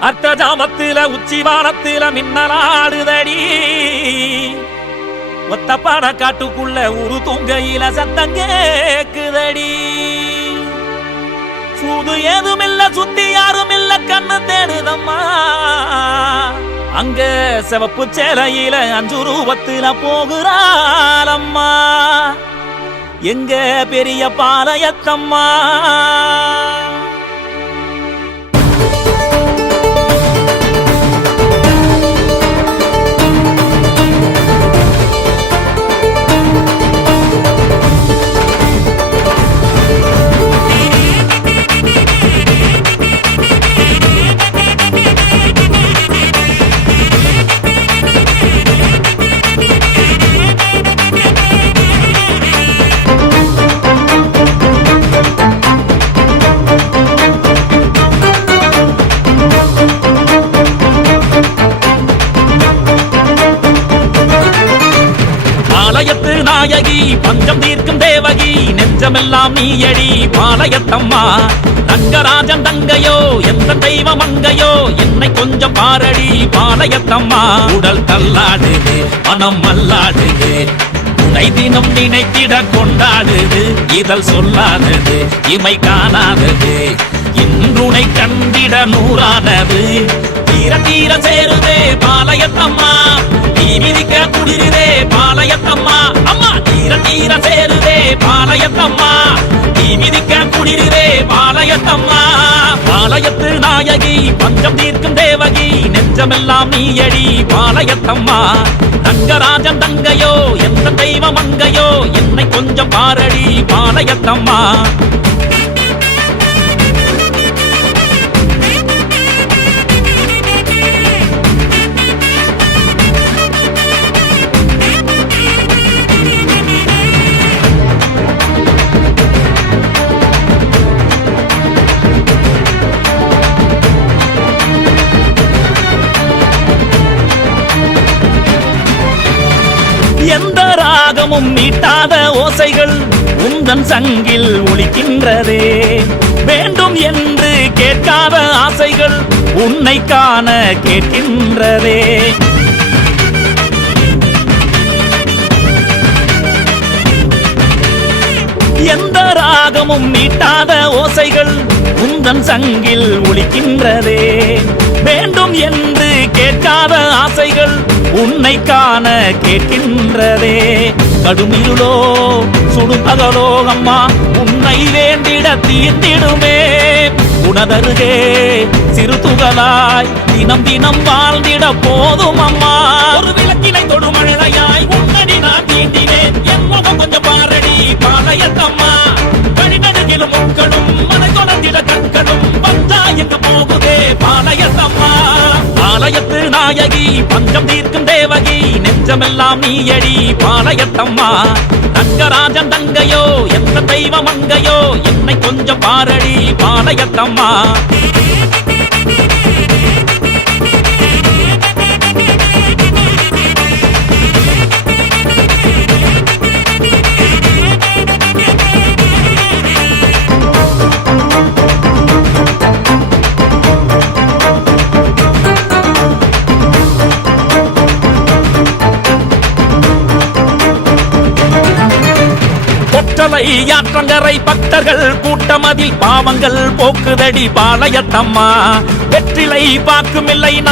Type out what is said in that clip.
அர்த்த ஜாமத்தில உச்சிவானத்தில மின்னலாடுதடி. ஒத்தப்பாட காட்டுக்குள்ள உரு தூங்கையில சத்தம் கேக்குதடி. சூது ஏதும் இல்ல சுத்தி யாரும் இல்ல கண்ணு தேடுதம்மா. அங்க சிவப்பு சேலையில அஞ்சு ரூபத்தில போகிறாளம்மா. எங்க பெரிய பாளையத்தம்மா. தேவகி நெஞ்சமெல்லாம் நீயடி பாளையத்தம்மா. ரங்கராஜன் தங்கையோ எந்த தெய்வம் மங்கையோ என்னை கொஞ்சம் பாரடி பாளையத்தம்மா. உடல் தள்ளாடுது மனம் மல்லாடுது உனை தினம் நினைத்திட கொண்டாடுது இதழ் சொல்லாதது இமை காணாதது இன்றுனை கண்டிட நூறானது பாளையத்தம்மா நீ மிதிக்க குளிருதே பாளையத்தம்மா. பாளையத்து நாயகி பஞ்சம் தீர்க்கும் தேவகி நெஞ்சமெல்லாம் நீயடி பாளையத்தம்மா. தங்கராஜன் தங்கையோ எந்த தெய்வம் அங்கையோ என்னை கொஞ்சம் பாரடி பாளையத்தம்மா. ராகமும் மீட்டாத ஓசைகள் உந்தன் சங்கில் ஒழிக்கின்றதே வேண்டும் என்று கேட்காத ஆசைகள் உன்னை காண கேட்கின்றதே. எந்த ராகமும் மீட்டாத ஓசைகள் உந்தன் சங்கில் ஒலிக்கின்றதே. வேண்டும் என்று தீர்க்காத ஆசைகள் உன்னை காண கேட்கின்றதே. கடுமிருளோ சுடுபகலோ அம்மா உன்னை வேண்டிட தீர்ந்திடுமே. உனதருகே சிறு துகளாய் தினம் தினம் வாழ்ந்திட போதும் அம்மா. ஒரு விளக்கினை தொடுமழையாய் உன்னடி நான் தீண்டினேன். என் முகம் கொஞ்சம் பாரடி பாளையத்தம்மா. வழிநடுகிலும் மக்களும் மனை தொடர்ந்திட கற்களும் வந்தா எங்க போகுதே பாளையத்தம்மா. பாளையத்து நாயகி பஞ்சம் தீர்க்கும் தேவகி நெஞ்சமெல்லாம் நீயடி பாளையத்தம்மா. ரங்கராஜன் தங்கையோ எந்த தெய்வம் அங்கையோ என்னை கொஞ்சம் பாரடி பாளையத்தம்மா. கொற்றலை யாற்றங்கரை பக்தர்கள் கூட்டமதில் பாவங்கள் போக்குதடி பாளையத்தம்மா. வெற்றிலை பாக்குமில்லை நான்